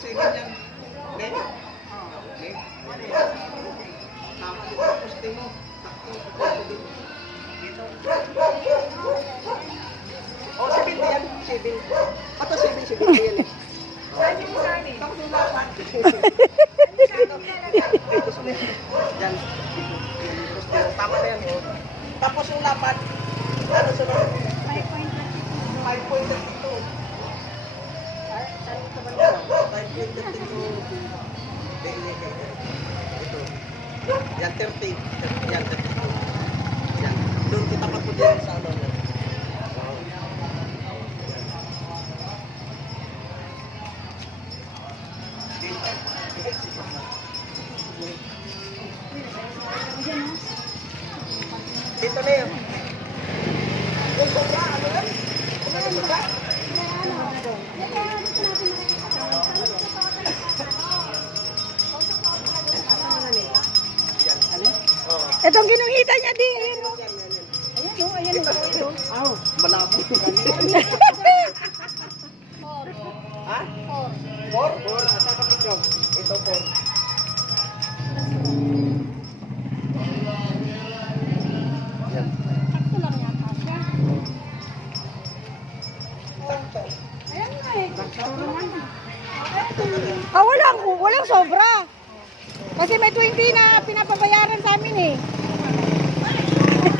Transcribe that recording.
7 yan. Okay? Okay? Tama dito, poste mo. Takto, poste dito. Dito. Oh, 70 yan. 7. Ato 7 yan eh. Tapos yung lapat. Dito sa may. Diyan. Poste. Tama na yan. Tapos yung lapat. Ano sa mga? 5.32. 5.32. Ito. Yan 30. Yan 32. Yan. Doon kita pa po din sa ano. Dito na yun. Kung sobra, ano yan? Kung sobra? Itong ginuhita niya di. Ayan o. Ayan o. Aw, malabo. Ha? 4? 4? Asa ka picture? Ito 4. Yan. Sakto lang yata siya. Sakto. Ayan nga eh. Walang sobra. Kasi may 20 na pinapabayaran sa amin eh.